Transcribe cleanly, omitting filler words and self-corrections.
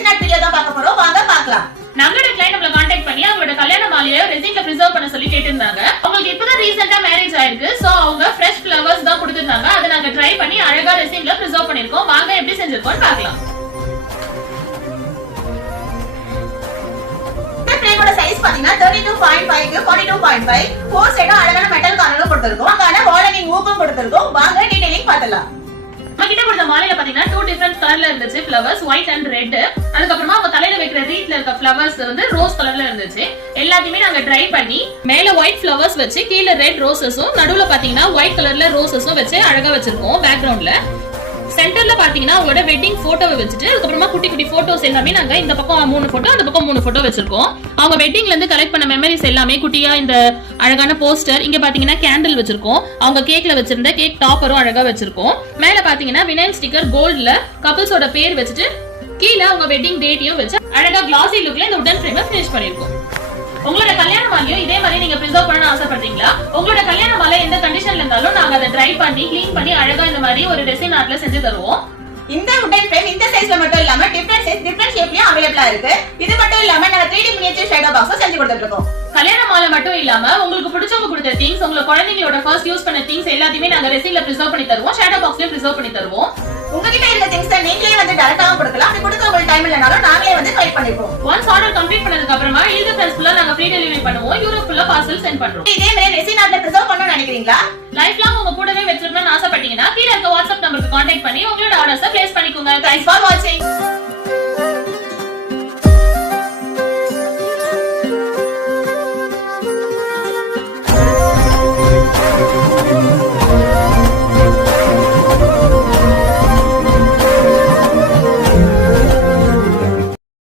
Resin art video தான் பார்க்க போறோம். வாங்க பார்க்கலாம். நம்மளோட கிளையண்ட் நம்மள கான்டாக்ட் பண்ணி அவங்களோட கல்யாண மாலையை ரெசின்ல பிரிசர்வ் பண்ண சொல்லி கேட்டிருந்தாங்க. அவங்களுக்கு இப்பதான் ரீசெண்டா மேரேஜ் ஆயிருக்கு. சோ அவங்க ஃப்ரெஷ் ஃப்ளவர்ஸ் தான் கொடுத்திருந்தாங்க. அதை நாங்க ட்ரை பண்ணி அழகா ரெசின்ல பிரிசர்வ் பண்ணிருக்கோம். வாங்க எப்படி செஞ்சிருக்கோம்னு பார்க்கலாம். ஃப்ரேமோட சைஸ் பாத்தீங்கன்னா 32.5 க்கு 42.5 4 சைடு அழகான மெட்டல் கார்னரும் கொடுத்திருக்கோம். அங்கன வால் ஹேங்கிங் ஊக்கும் கொடுத்திருக்கோம். வாங்க டீடைலிங் பார்த்தலாம். நம்ம கிட்ட கொடுத்த மாலையில பாத்தீங்கன்னா 2 டிஃபரண்ட் கலர்ல இருந்துச்சு. Flowers white and red. அதுக்கு அப்புறமா அவங்க தலையில வைக்கிற ரீட்ல இருக்க ஃப்ளவர்ஸ் வந்து ரோஸ் கலர்ல இருந்துச்சு. எல்லாத்தையுமே நாங்க ட்ரை பண்ணி மேல ஒயிட் ஃப்ளவர்ஸ் வச்சு கீழ ரெட் ரோசஸும் நடுவுல பாத்தீங்கன்னா ஒயிட் கலர்ல ரோசஸும் வச்சு அழகா வச்சிருக்கோம். பேக்ரவுண்ட்ல சென்டர்ல பாத்தீங்கன்னா அவங்களோட வெட்டிங் போட்டோவை வச்சுட்டு அதுக்கப்புறமா குட்டி குட்டி போட்டோஸ் எல்லாமே நாங்க இந்த பக்கம் 3 போட்டோ அந்த பக்கம் 3 போட்டோ வச்சிருக்கோம். அவங்க வெட்டிங்ல இருந்து கலெக்ட் பண்ண மெமரிஸ் எல்லாமே குட்டியா இந்த அழகான போஸ்டர். இங்க பாத்தீங்கன்னா கேண்டில் வச்சிருக்கோம். அவங்க கேக்ல வச்சிருந்த கேக் டாப்பரும் அழகா வச்சிருக்கோம். மேல பாத்தீங்கன்னா வினைல் ஸ்டிக்கர் கோல்ட்ல கப்பிள்ஸோட பேர் வச்சுட்டு கீழ அவங்க வெட்டிங் டேட்டையும் வச்சு அழகா கிளாசி லுக்ல இந்த உடன் ஃப்ரேமை ஃபினிஷ் பண்ணிருக்கோம். உங்களோட கல்யாண மாலையும் இதே மாதிரி நீங்க பிரிசர்வ் பண்ணனும்னு ஆசைப்படுறீங்களா? உங்களோட கல்யாண மாலை எந்த கண்டிஷன்ல இருந்தாலும் நாங்க அதை ட்ரை பண்ணி க்ளீன் பண்ணி அழகா இந்த மாதிரி ஒரு ரெசின் ஆர்ட்ல செஞ்சு தருவோம். இந்த உடன் ஃப்ரேம் இந்த சைஸ்ல மட்டும் இல்லாம டிஃபரண்ட் சைஸ் டிஃபரண்ட் ஷேப்லயும் அவேலபிளா இருக்கு. இது மட்டும் இல்லாம நாங்க 3D மினியேச்சர் ஷேடோ பாக்ஸ் செஞ்சு கொடுத்துட்டு இருக்கோம். கல்யாண மாலை மட்டும் இல்லாம உங்களுக்கு பிடிச்சவங்க கொடுத்த திங்ஸ், உங்க குழந்தைங்களோட ஃபர்ஸ்ட் யூஸ் பண்ண திங்ஸ் எல்லாத்தையுமே நாங்க ரெசின்ல பிரிசர்வ் பண்ணி தருவோம். ஷேடோ பாக்ஸ்லயும் பிரிசர்வ் பண்ணி தருவோம். உங்ககிட்ட இருக்க திங்ஸ் நீங்களே வந்து டைரக்டாவும் கொடுக்கலாம். அப்படி கொடுக்க உங்களுக்கு டைம் இல்லனாலும் நாங்களே வந்து கலெக்ட் பண்ணிப்போம். ஒன்ஸ் ஆர்டர் கம்ப்ளீட் பண்ணதுக்கு அப்புறமா ஈல்ட் பிரைஸ் ஃபுல்லா நாங்க ஃப்ரீ டெலிவரி பண்ணுவோம். யூரோப் ஃபுல்லா பார்சல் சென்ட் பண்றோம். இதே மாதிரி ரெசின் ஆர்ட்ல பிரிசர்வ் பண்ணனும்னு நினைக்கிறீங்களா? லைஃப் லாங் உங்க கூடவே வச்சிருக்கணும்னு ஆசைப்பட்டீங்கன்னா கீழ இருக்க வாட்ஸ்அப் நம்பருக்கு கான்டாக்ட் பண்ணி உங்களோட ஆர்டர்ஸை பிளேஸ் பண்ணிக்கோங்க. Thanks for watching.